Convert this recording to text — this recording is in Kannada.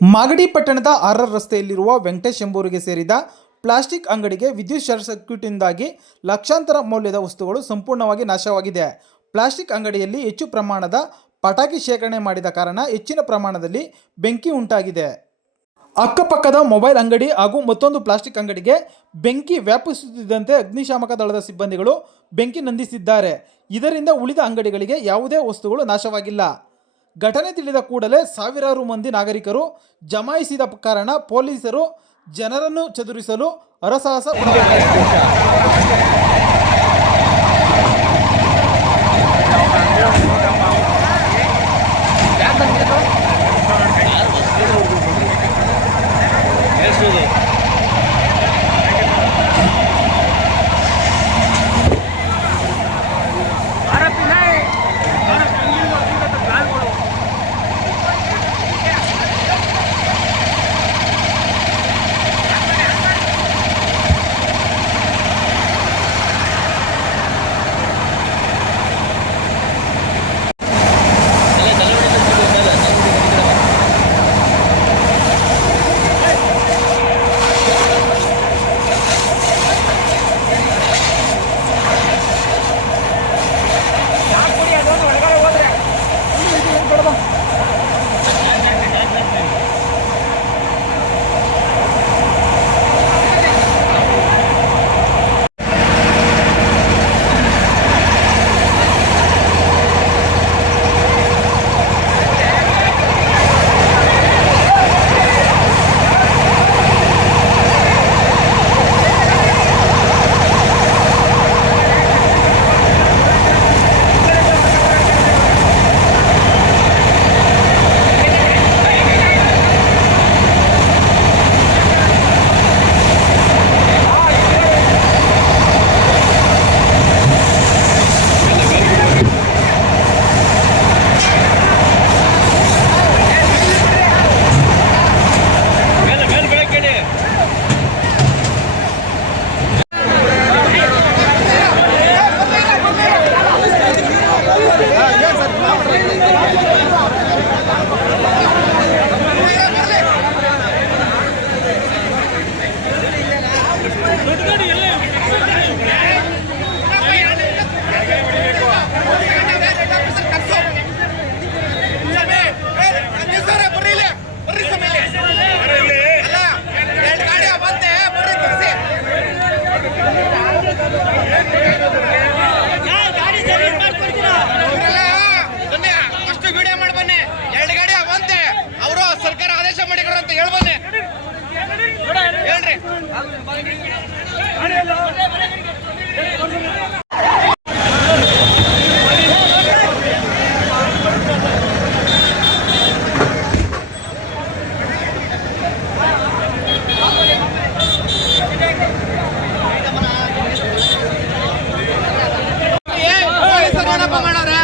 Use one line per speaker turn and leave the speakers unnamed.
ಮಾಗಡಿ ಪಟ್ಟಣದ ಆರ್ ಆರ್ ರಸ್ತೆಯಲ್ಲಿರುವ ವೆಂಕಟೇಶ್ ಎಂಬೂರಿಗೆ ಸೇರಿದ ಪ್ಲಾಸ್ಟಿಕ್ ಅಂಗಡಿಗೆ ವಿದ್ಯುತ್ ಶಾರ್ಟ್ ಸರ್ಕ್ಯೂಟ್ನಿಂದಾಗಿ ಲಕ್ಷಾಂತರ ಮೌಲ್ಯದ ವಸ್ತುಗಳು ಸಂಪೂರ್ಣವಾಗಿ ನಾಶವಾಗಿದೆ. ಪ್ಲಾಸ್ಟಿಕ್ ಅಂಗಡಿಯಲ್ಲಿ ಹೆಚ್ಚು ಪ್ರಮಾಣದ ಪಟಾಕಿ ಶೇಖರಣೆ ಮಾಡಿದ ಕಾರಣ ಹೆಚ್ಚಿನ ಪ್ರಮಾಣದಲ್ಲಿ ಬೆಂಕಿ ಉಂಟಾಗಿದೆ. ಅಕ್ಕಪಕ್ಕದ ಮೊಬೈಲ್ ಅಂಗಡಿ ಹಾಗೂ ಮತ್ತೊಂದು ಪ್ಲಾಸ್ಟಿಕ್ ಅಂಗಡಿಗೆ ಬೆಂಕಿ ವ್ಯಾಪಿಸುತ್ತಿದ್ದಂತೆ ಅಗ್ನಿಶಾಮಕ ದಳದ ಸಿಬ್ಬಂದಿಗಳು ಬೆಂಕಿ ನಂದಿಸಿದ್ದಾರೆ. ಇದರಿಂದ ಉಳಿದ ಅಂಗಡಿಗಳಿಗೆ ಯಾವುದೇ ವಸ್ತುಗಳು ನಾಶವಾಗಿಲ್ಲ. ಘಟನೆ ತಿಳಿದ ಕೂಡಲೇ ಸಾವಿರಾರು ಮಂದಿ ನಾಗರಿಕರು ಜಮಾಯಿಸಿದ ಕಾರಣ ಪೊಲೀಸರು ಜನರನ್ನು ಚದುರಿಸಲು ಹರಸಾಹಸ
ಅಂತ ಹೇಳ್ಬನ್ನಿ ಹೇಳ್ರಿ ಮಾಡಾರೆ